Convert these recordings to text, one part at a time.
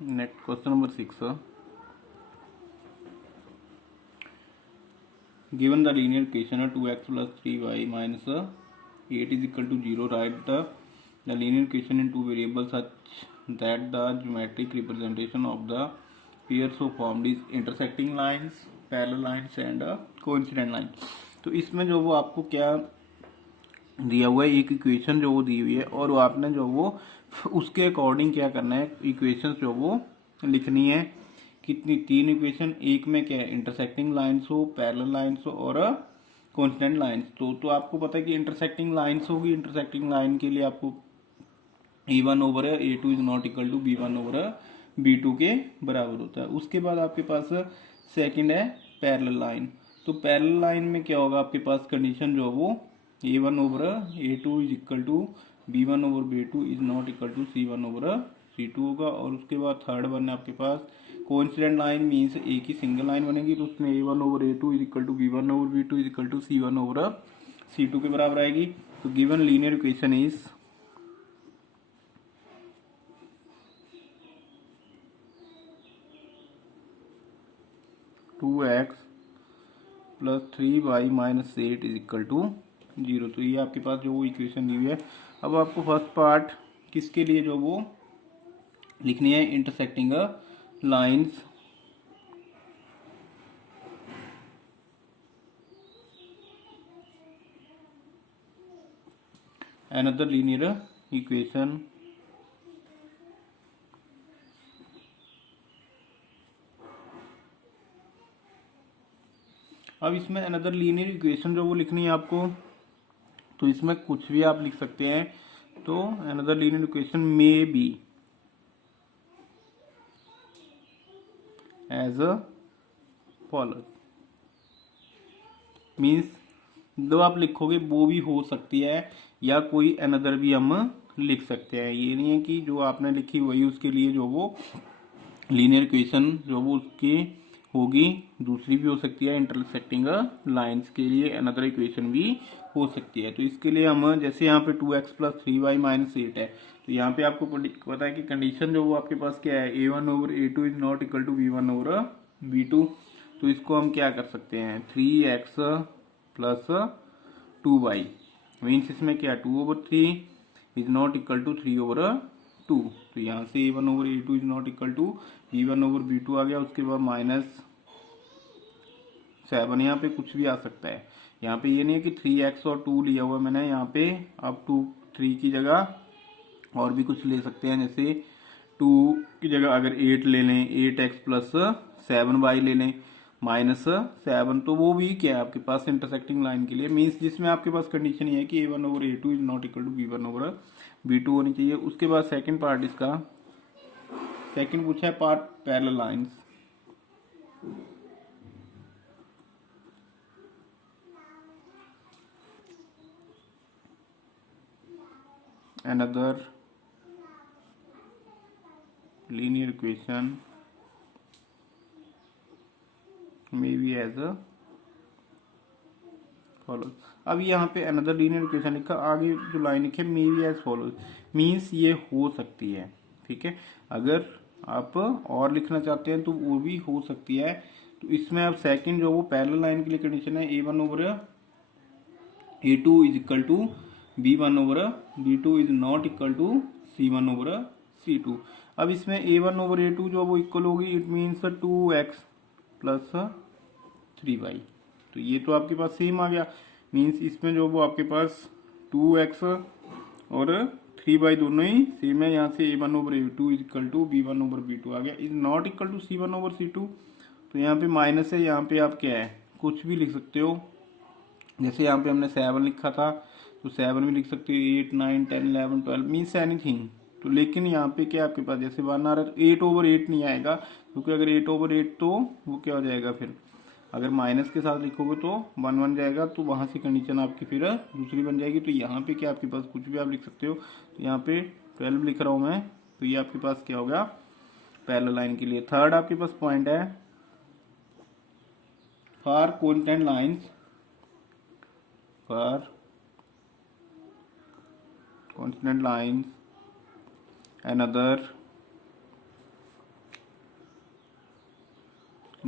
Next question number 6. Given the linear equation 2x plus 3y minus 8 is equal to 0, write the linear equation in two variables such that the geometric representation of the pair so formed is intersecting lines, parallel lines and coincident lines. तो इसमें जो वो आपको क्या दिया हुआ है, एक इक्वेशन जो वो दी हुई है और वो आपने जो वो उसके अकॉर्डिंग क्या करना है, इक्वेशंस जो वो लिखनी है. कितनी? 3 इक्वेशन. एक में क्या है, इंटरसेक्टिंग लाइंस हो, पैरेलल लाइंस हो और कॉन्स्टेंट लाइंस. तो आपको पता है कि इंटरसेक्टिंग लाइंस होगी. इंटरसेक्टिंग लाइन के लिए आपको E1 over A2 is not equal to B1 over B2 के बराबर होता है. उसके बाद आपके पास सेकंड है पैरेलल लाइन. तो पैरेलल लाइन में क्या होगा, आपके पास कंडीशन जो है वो A1 over A2 is equal to B1 over B2 is not equal to C1 over C2 होगा. और उसके बाद थर्ड वन है आपके पास कोइंसिडेंट लाइन, मीन्स एक ही सिंगल लाइन बनेगी तो उसमें A1 over A2 is equal to B1 over B2 is equal to C1 over C2 के बराबर आएगी. तो given linear equation is 2x plus 3y minus 8 is equal to 0. तो ये आपके पास जो वो इक्वेशन दी हुई है. अब आपको फर्स्ट पार्ट किसके लिए जो वो लिखनी है, intersecting lines another linear equation अब इसमें अनदर लीनियर इक्वेशन जो वो लिखनी है आपको, तो इसमें कुछ भी आप लिख सकते हैं. तो another linear equation may be as a follows, means जो आप लिखोगे वो भी हो सकती है या कोई अनदर भी हम लिख सकते हैं. ये नहीं है कि जो आपने लिखी वही उसके लिए जो वो लीनियर इक्वेशन जो वो उसकी होगी. दूसरी भी हो सकती है, इंटरसेक्टिंग लाइंस के लिए अनदर इक्वेशन भी हो सकती है. तो इसके लिए हम जैसे यहाँ पे 2x प्लस 3y माइनस 8 है, तो यहाँ पे आपको पता है कि कंडीशन जो वो आपके पास क्या है, A1 over A2 is not equal to B1 over B2. तो इसको हम क्या कर सकते हैं, 3x प्लस 2y मीन्स इसमें क्या 2 over 3 is not equal to 3 over 2. तो यहाँ से A1 over A2 is not equal to B1 over B2 आ गया. उसके बाद माइनस 7, यहाँ पे कुछ भी आ सकता है. यहाँ पे ये नहीं है कि 3x और 2 लिया हुआ मैंने यहाँ पे. अब 3 की जगह और भी कुछ ले सकते हैं, जैसे 2 की जगह अगर 8 ले लें, 8x प्लस 7y ले लें माइनस 7. तो वो भी क्या है आपके पास इंटरसेक्टिंग लाइन के लिए, मीन्स जिसमें आपके पास कंडीशन ये है कि A1 over A2 is not equal to B1 over B2 होनी चाहिए. उसके बाद सेकंड पार्ट इसका सेकंड पूछा है part parallel lines. another linear equation may be as a follows. अब यहाँ पे अनदर लीनियर इक्वेशन लिखा, आगे जो लाइन लिखी है may be as follows, means ये हो सकती है. ठीक है, अगर आप और लिखना चाहते हैं तो वो भी हो सकती है. तो इसमें अब सेकंड जो वो पैरेलल लाइन के लिए कंडीशन है, A1 over A2 is equal to B1 over B2 is not equal to C1 over C2. अब इसमें A1 ओवर A2 जो वो इक्वल होगी, it means 2x plus 3y. तो ये तो आपके पास सेम आ गया, मीन्स इसमें जो वो आपके पास 2x और 3y दोनों ही सेम है. यहाँ से A1 over A2 is equal to B1 over B2 आ गया, is not equal to C1 over C2. तो यहाँ पे माइनस है, यहाँ पे आप क्या है कुछ भी लिख सकते हो. जैसे यहाँ पे हमने 7 लिखा था तो 7 भी लिख सकते हो, 8 9 10 11 12 मीन्स एनीथिंग. तो लेकिन यहाँ पे क्या आपके पास जैसे 1 आ रहा है तो 8 ओवर 8 नहीं आएगा, क्योंकि अगर 8 ओवर 8 तो वो क्या हो जाएगा, फिर अगर माइनस के साथ लिखोगे तो 1 1 जाएगा, तो वहाँ से कंडीशन आपकी फिर दूसरी बन जाएगी. तो यहाँ पे क्या आपके पास कुछ भी आप लिख सकते हो. तो यहाँ पे 12 लिख रहा हूँ मैं, तो ये आपके पास क्या होगा पैरेलल लाइन के लिए. थर्ड आपके पास पॉइंट है for coincident lines, for consonant lines another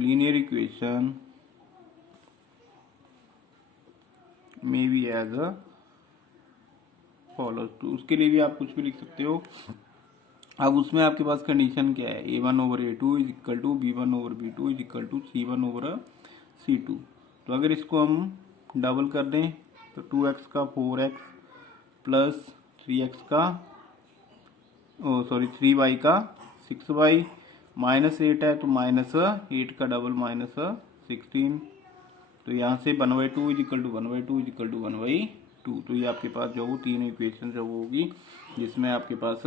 linear equation may be as a follows. तो उसके लिए भी आप कुछ भी लिख सकते हो। अब उसमें आपके पास कंडीशन क्या है, a1/a2 is equal to b1/b2 is equal to c1/c2। तो अगर इसको हम डबल कर दें तो 2x का 4x प्लस 3x का 3y का 6y माइनस 8 है तो -8 का डबल -16। तो यहाँ से 1/2 is equal to 1/2 is equal to 1/2। तो ये आपके पास जो वो तीन इक्वेशन जो होगी जिसमें आपके पास,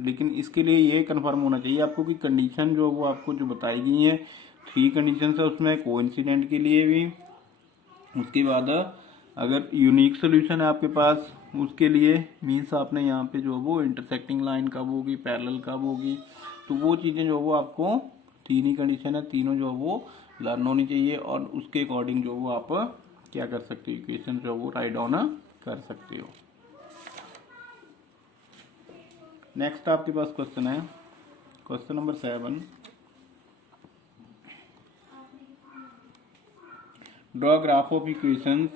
लेकिन इसके लिए ये कन्फर्म होना चाहिए आपको कि कंडीशन जो वो आपको जो बताई गई है 3 कंडीशन है उसमें कोइंसिडेंट के लिए भी, उसके बाद अगर यूनिक सोल्यूशन है आपके पास उसके लिए मीन्स आपने यहाँ पे जो वो इंटरसेक्टिंग लाइन कब होगी, पैरेलल कब होगी, तो वो चीज़ें जो वो आपको तीन ही कंडीशन है तीनों जो वो लर्न होनी चाहिए और उसके अकॉर्डिंग जो वो आप क्या कर सकते हो, इक्वेशन जो वो राइट डाउन कर सकते हो। नेक्स्ट आपके पास क्वेश्चन है question number 7। Draw graph of equations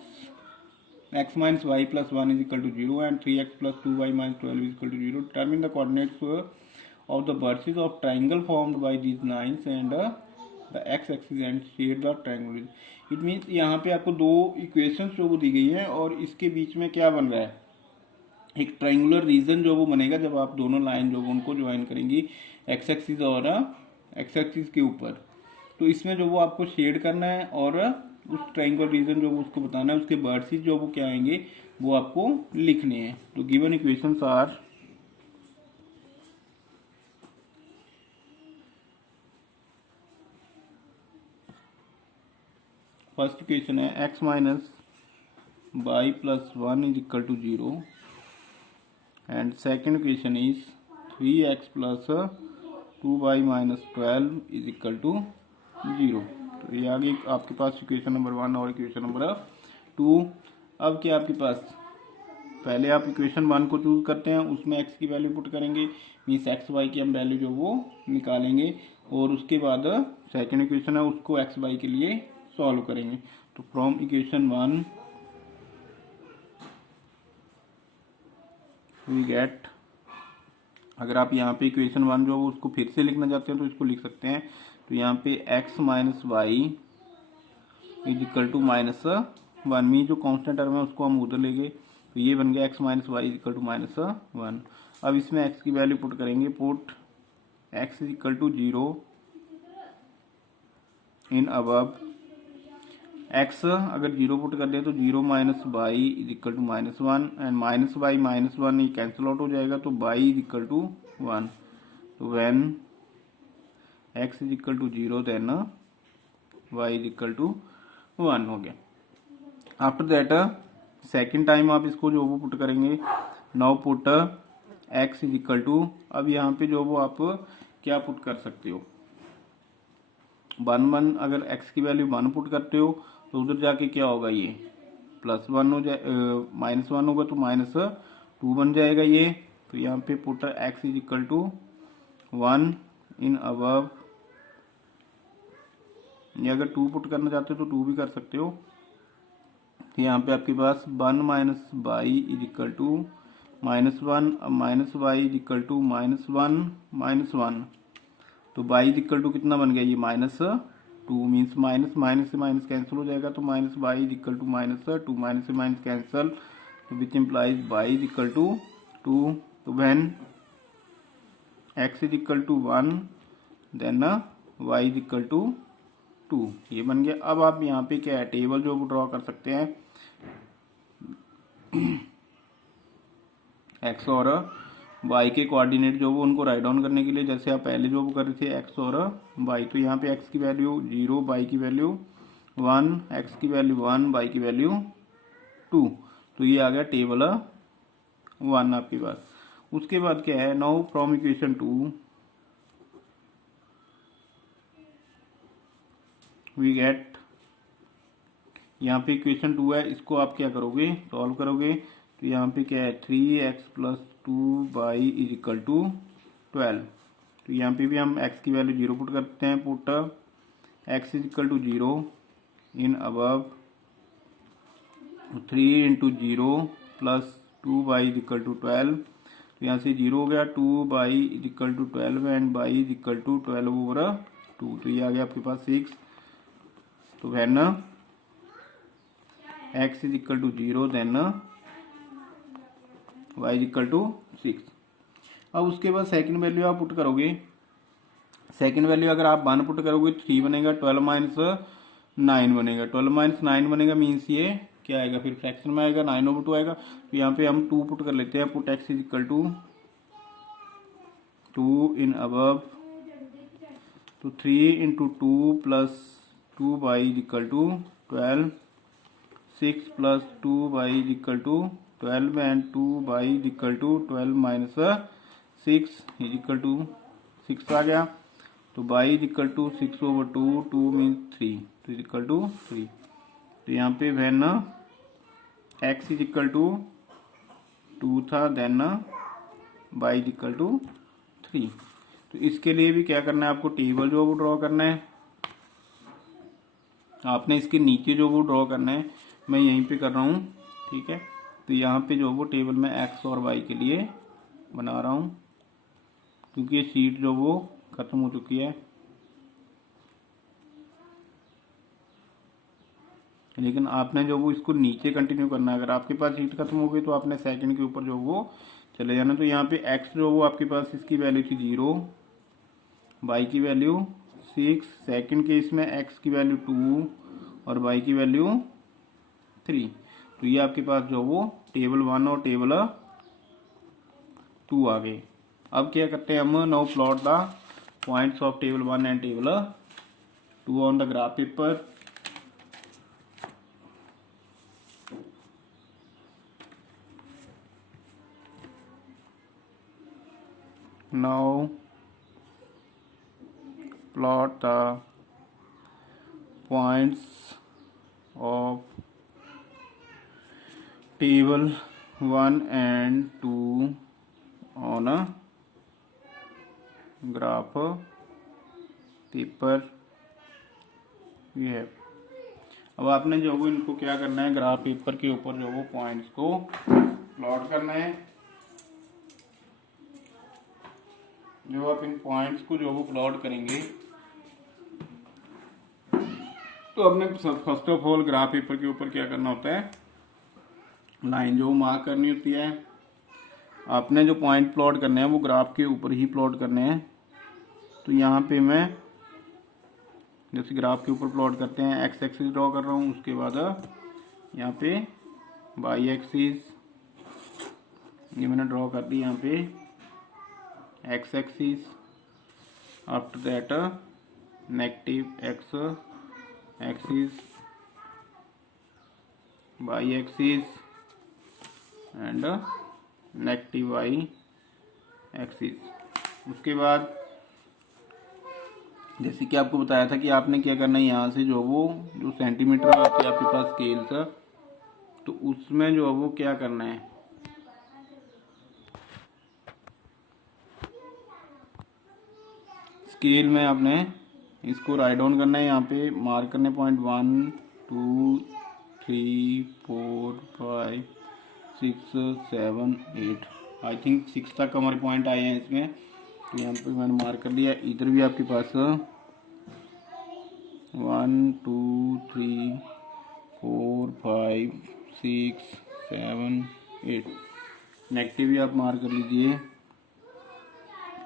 x minus y plus 1 is equal to 0 and 3x plus 2y minus 12 is equal to 0. Determine the coordinates of the vertices of triangle formed by these lines and the x axis and shade the triangle. It means यहाँ पे आपको दो equations जो वो दी गई हैं और इसके बीच में क्या बन रहा है, एक ट्रायंगुलर रीजन जो वो बनेगा जब आप दोनों लाइन जो वो उनको ज्वाइन करेंगी एक्स एक्सिस और एक्स एक्सिस के ऊपर। तो इसमें जो वो आपको शेड करना है और उस ट्रायंगुलर रीजन जो वो उसको बताना है, उसके वर्टिसेस जो वो क्या आएंगे वो आपको लिखने हैं। तो given equations are first equation है x minus y plus 1 is equal to 0 and second equation is 3x plus 2y minus 12 is equal to 0। तो ये आगे आपके पास इक्वेशन नंबर 1 और इक्वेशन नंबर 2। अब क्या आपके पास, पहले आप इक्वेशन 1 को चूज करते हैं, उसमें x की वैल्यू पुट करेंगे मीन्स एक्स वाई की हम वैल्यू जो वो निकालेंगे और उसके बाद सेकेंड इक्वेशन है उसको एक्स वाई के लिए सॉल्व करेंगे। तो फ्रॉम इक्वेशन 1 वी गेट, अगर आप यहाँ पे इक्वेशन 1 जो उसको फिर से लिखना चाहते हैं तो इसको लिख सकते हैं। तो यहाँ पे x minus y is equal to -1 में जो कांस्टेंट टर्म है उसको हम उधर लेंगे तो ये बन गया x minus y is equal to -1। अब इसमें x की वैल्यू पुट करेंगे, put x is equal to 0 in above x अगर 0 पुट कर दिया तो 0 minus y is equal to -1 and minus y -1 ये कैंसिल आउट हो जाएगा तो y इज इक्वल टू 1। तो when x is equal to 0 then y is equal to 1 हो गया। आफ्टर दैट सेकेंड टाइम आप इसको जो वो पुट करेंगे, now put x is equal to, अब यहाँ पे जो वो आप क्या पुट कर सकते हो 1 अगर x की वैल्यू 1 पुट करते हो तो उधर जाके क्या होगा, ये +1 हो जाए -1 होगा तो -2 बन जाएगा ये। तो यहाँ पे put x is equal to 1 in above, ये अगर 2 पुट करना चाहते हो तो 2 भी कर सकते हो। तो यहाँ पे आपके पास 1 minus y is equal to -1, minus y is equal to -1 तो y इज इक्वल टू कितना बन गया, ये -2 मीन्स माइनस माइनस से माइनस कैंसिल हो जाएगा तो minus y is equal to -2, minus से माइनस कैंसिल तो which implies y is equal to 2। तो when x is equal to 1 then y is equal to 2, ये बन गया। अब आप यहाँ पे क्या है टेबल जो ड्रॉ कर सकते हैं x और y के कोऑर्डिनेट जो वो उनको राइट डाउन करने के लिए, जैसे आप पहले जो वो कर रहे थे x और y, तो यहाँ पे x की वैल्यू 0, y की वैल्यू 1, x की वैल्यू 1, y की वैल्यू 2। तो ये आ गया टेबल 1 आपके पास। उसके बाद क्या है, now from equation 2 we get, यहाँ पे इक्वेशन 2 है इसको आप क्या करोगे सॉल्व करोगे तो यहाँ पे क्या है 3x plus 2y is equal to 12। तो यहाँ पे भी हम x की वैल्यू 0 पुट करते हैं, put x is equal to 0 in above 3 into 0 plus 2y is equal to 12, तो यहाँ से 0 हो गया, 2y is equal to 12 and y is equal to 12 over 2, तो ये आ गया आपके पास 6। तो when x is equal to 0 then y is equal to 6। अब उसके बाद सेकंड वैल्यू आप पुट करोगे, सेकंड वैल्यू अगर आप 1 पुट करोगे 3 बनेगा, 12 माइनस 9 बनेगा, 12 माइनस 9 बनेगा मीन्स ये क्या आएगा, फिर फ्रैक्शन में आएगा, 9 ओवर 2 आएगा। तो यहाँ पे हम 2 पुट कर लेते हैं, put x is equal to 2 in above, तो 3 into 2 plus 2y is equal to 12, 6 plus 2y is equal to 12 and 2y is equal to 12 minus 6 is equal to 6 आ गया। तो y is equal to 6 over 2, 2 means 3, तो is equal to 3। तो यहाँ पे when x is equal to 2 था then y is equal to 3। तो इसके लिए भी क्या करना है आपको, टेबल जो वो ड्रॉ करना है, आपने इसके नीचे जो वो ड्रॉ करना है, मैं यहीं पे कर रहा हूँ, ठीक है। तो यहाँ पे जो वो टेबल मैं x और y के लिए बना रहा हूँ, क्योंकि ये शीट जो वो खत्म हो चुकी है, लेकिन आपने जो वो इसको नीचे कंटिन्यू करना है। अगर आपके पास शीट खत्म हो गई तो आपने सेकंड के ऊपर जो वो चले जाना। तो यहाँ पे x जो वो आपके पास इसकी वैल्यू थी 0, y की वैल्यू 6, सेकंड केस में x की वैल्यू 2 और y की वैल्यू 3। तो ये आपके पास जो वो टेबल 1 और टेबल 2 आ गए। अब क्या करते हैं हम, now plot the points of table 1 and table 2 on the graph paper. Now plot the points of table 1 and 2 on a graph paper ये है। अब आपने जो वो इनको क्या करना है, ग्राफ पेपर के ऊपर जो वो पॉइंट्स को प्लॉट करना है। जो आप इन पॉइंट्स को जो वो प्लॉट करेंगे, तो आपने first of all graph paper के ऊपर क्या करना होता है, लाइन जो मार्क करनी होती है। आपने जो पॉइंट प्लॉट करने हैं वो ग्राफ के ऊपर ही प्लॉट करने हैं। तो यहाँ पे मैं जैसे ग्राफ के ऊपर प्लॉट करते हैं, एक्स एक्सिस ड्रॉ कर रहा हूँ, उसके बाद यहाँ पे वाई एक्सिस ये मैंने ड्रॉ कर दी, यहाँ पे x axis, after that negative x axis, y axis and negative y axis. उसके बाद जैसे कि आपको बताया था कि आपने क्या करना है, यहाँ से जो सेंटीमीटर आती है आपके पास स्केल, तो उसमें जो वो क्या करना है, स्केल में आपने इसको राइट डाउन करना है। यहाँ पे मार्क करने पॉइंट 1 2 3 4 5 6 7 8, आई थिंक 6 तक हमारे पॉइंट आए हैं इसमें। तो यहाँ पे मैंने मार्क कर लिया। इधर भी आपके पास 1 2 3 4 5 6 7 8, नेगेटिव भी आप मार्क कर लीजिए,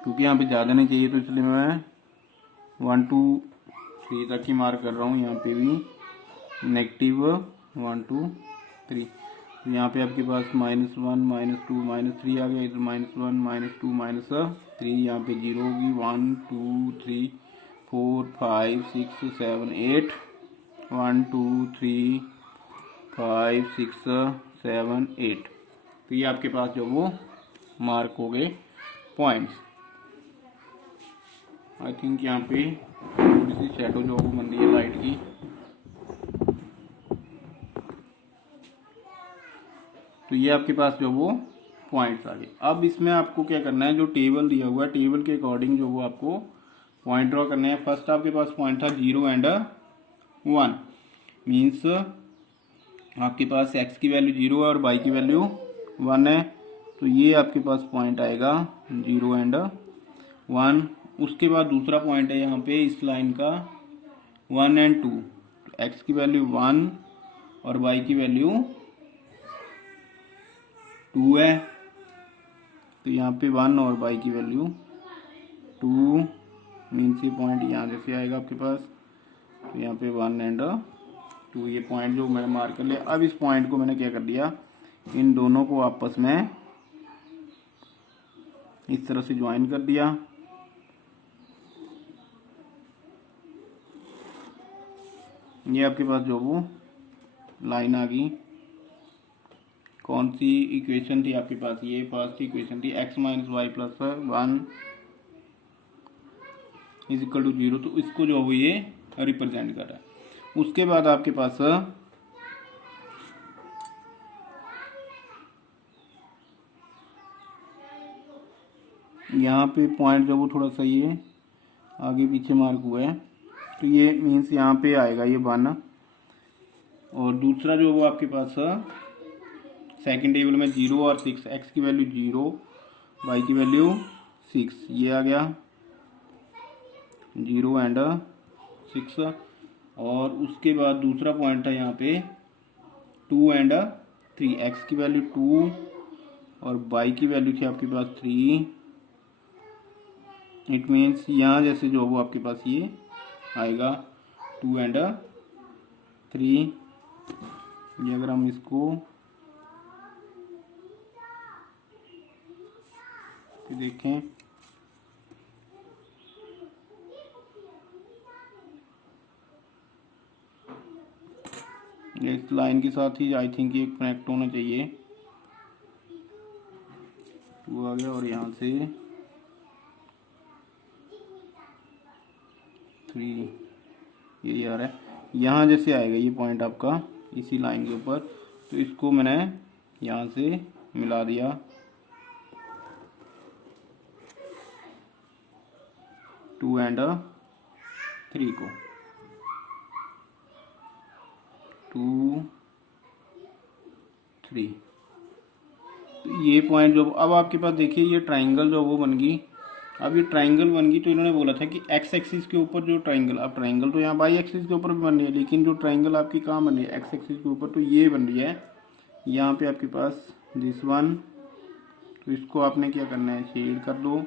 क्योंकि यहाँ पे ज़्यादा नहीं चाहिए, तो इसलिए मैं 1 2 3 तक ही मार्क कर रहा हूँ। यहाँ पे भी नेगेटिव 1 2 3, तो यहाँ पे आपके पास -1 -2 -3 आ गया, इधर -1 -2 -3, यहाँ पे 0 होगी। 1 2 3 4 5 6 7 8, 1 2 3 5 6 7 8, तो ये आपके पास जो वो मार्क हो गए पॉइंट्स। आई थिंक यहाँ पे थोड़ी सी शेडो जो वो बन रही है लाइट की। तो ये आपके पास जो वो पॉइंट्स आ गए। अब इसमें आपको क्या करना है, जो टेबल दिया हुआ है टेबल के अकॉर्डिंग जो वो आपको पॉइंट ड्रॉ करने हैं। फर्स्ट आपके पास पॉइंट था 0 एंड 1, मीन्स आपके पास x की वैल्यू 0 है और y की वैल्यू 1 है, तो ये आपके पास पॉइंट आएगा 0 एंड 1। उसके बाद दूसरा पॉइंट है यहाँ पे इस लाइन का 1 एंड 2, तो x की वैल्यू 1 और y की वैल्यू 2 है, तो यहाँ पे 1 और y की वैल्यू 2, मीन्स ये पॉइंट यहाँ जैसे आएगा आपके पास, तो यहाँ पे 1 एंड 2 ये पॉइंट जो मैंने मार्क कर लिया। अब इस पॉइंट को मैंने क्या कर दिया, इन दोनों को आपस में इस तरह से ज्वाइन कर दिया। ये आपके पास जो वो लाइन आ गई। कौन सी इक्वेशन थी आपके पास, ये फर्स्ट इक्वेशन थी x minus y plus 1 is equal to 0, तो इसको जो वो ये रिप्रेजेंट कर रहा है। उसके बाद आपके पास यहाँ पे पॉइंट जो वो थोड़ा सा ये आगे पीछे मार्क हुआ है, तो ये मीन्स यहाँ पे आएगा ये 1, और दूसरा जो वो आपके पास सेकंड टेबल में 0 और 6, x की वैल्यू 0, y की वैल्यू 6, ये आ गया 0 एंड 6। और उसके बाद दूसरा पॉइंट था यहाँ पे 2 एंड 3, x की वैल्यू 2 और y की वैल्यू थी आपके पास 3। इट मीन्स यहाँ जैसे जो वो आपके पास ये आएगा 2 एंड 3। ये अगर हम इसको देखें, इस लाइन के साथ ही आई थिंक ये कनेक्ट होना चाहिए, 2 आ गया और यहाँ से 3 ये आ रहा है। यहाँ जैसे आएगा ये पॉइंट आपका इसी लाइन के ऊपर, तो इसको मैंने यहाँ से मिला दिया 2 एंड 3 को, 2 3। तो ये पॉइंट जो अब आपके पास देखिए ये ट्राइंगल जो वो बन गई। अब ये ट्राइंगल बन गई तो इन्होंने बोला था कि x एक्सिस के ऊपर जो ट्राइंगल, अब ट्राइंगल तो यहाँ y एक्सिस के ऊपर भी बन रही है, लेकिन जो ट्राइंगल आपकी कहाँ बन रही है, x एक्सिस के ऊपर, तो ये बन रही है यहाँ पे आपके पास दिस वन। तो इसको आपने क्या करना है, शेड कर दो।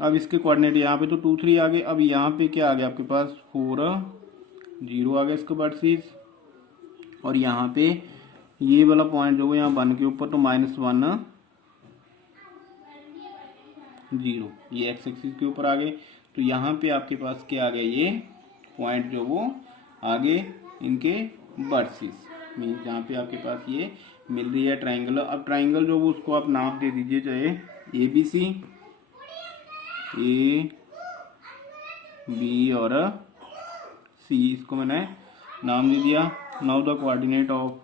अब इसके कोऑर्डिनेट यहाँ पे तो 2 3 आ गए, अब यहाँ पे क्या आ गया आपके पास 4 0 आ गया इसका वर्सेस, और यहाँ पे ये वाला पॉइंट जो है यहाँ 1 के ऊपर, तो -1 0, ये x एक्सिस के ऊपर आ गए। तो यहाँ पे आपके पास क्या आ गया, ये पॉइंट जो वो आगे इनके वर्सेस, मीन जहाँ पे आपके पास ये मिल रही है ट्राइंगल। अब ट्राइंगल जो वो उसको आप नाम दे दीजिए, चाहे ABC, A B और C, इसको मैंने नाम दे दिया। Now the coordinate of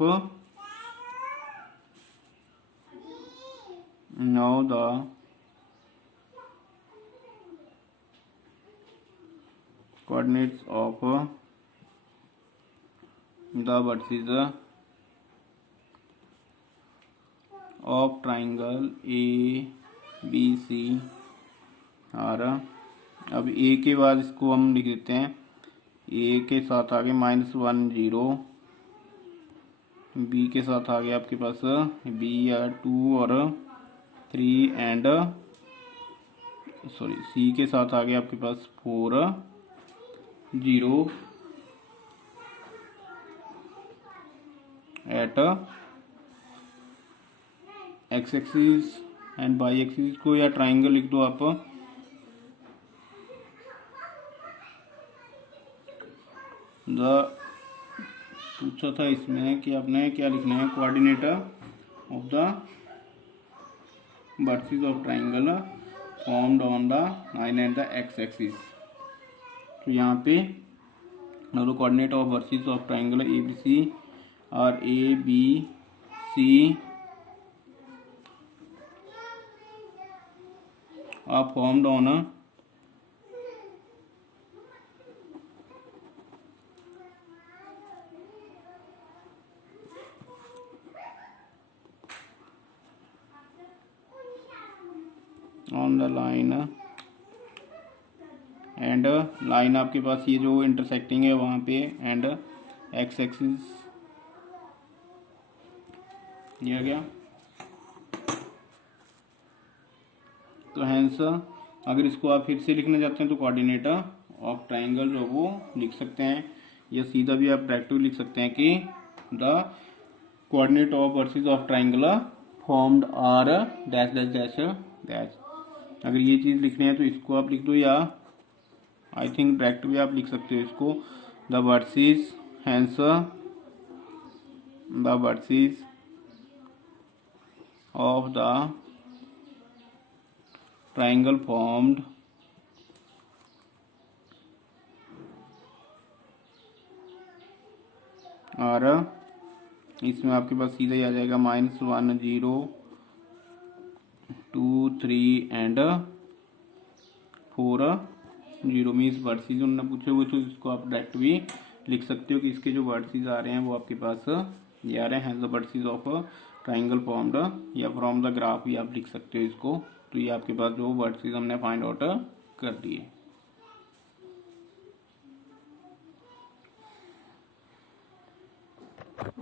coordinates of the vertices of triangle ABC are, अब A के बाद इसको हम लिख देते हैं, A के साथ आगे -1 0, B के साथ आगे आपके पास B या 2 और 3 एंड C के साथ आगे आपके पास 4 0 at x axis and y axis को, या ट्राइंगल लिख दो आप। पूछा था इसमें कि आपने क्या लिखना है, coordinate of the vertices of triangle formed on the line and the x axis. तो यहाँ पे coordinate of vertices of triangle ABC और ABC are formed on the line, and line आपके पास ये जो इंटरसेक्टिंग है वहाँ पे, एंड एक्स एक्सिस ये आ गया। तो हैंस अगर इसको आप फिर से लिखना चाहते हैं तो कोऑर्डिनेट ऑफ ट्राइंगल जो वो लिख सकते हैं, या सीधा भी आप डायरेक्टली लिख सकते हैं कि the coordinate of vertices of triangle formed are dash dash dash dash. अगर ये चीज़ लिखनी है तो इसको आप लिख दो, या आई थिंक डायरेक्ट भी आप लिख सकते हो इसको, the vertices hence the vertices of the triangle formed और इसमें आपके पास सीधा ही आ जाएगा -1 0 2 3 एंड 4 0 मीन्स वर्सेस उन्होंने पूछे हुए, तो इसको आप डायरेक्ट भी लिख सकते हो कि इसके जो वर्सेस आ रहे हैं वो आपके पास ये आ रहे हैं, the vertices of triangle formed, या फ्रॉम द ग्राफ भी आप लिख सकते हो इसको। तो ये आपके पास जो वर्सेस हमने फाइंड आउट कर दिए।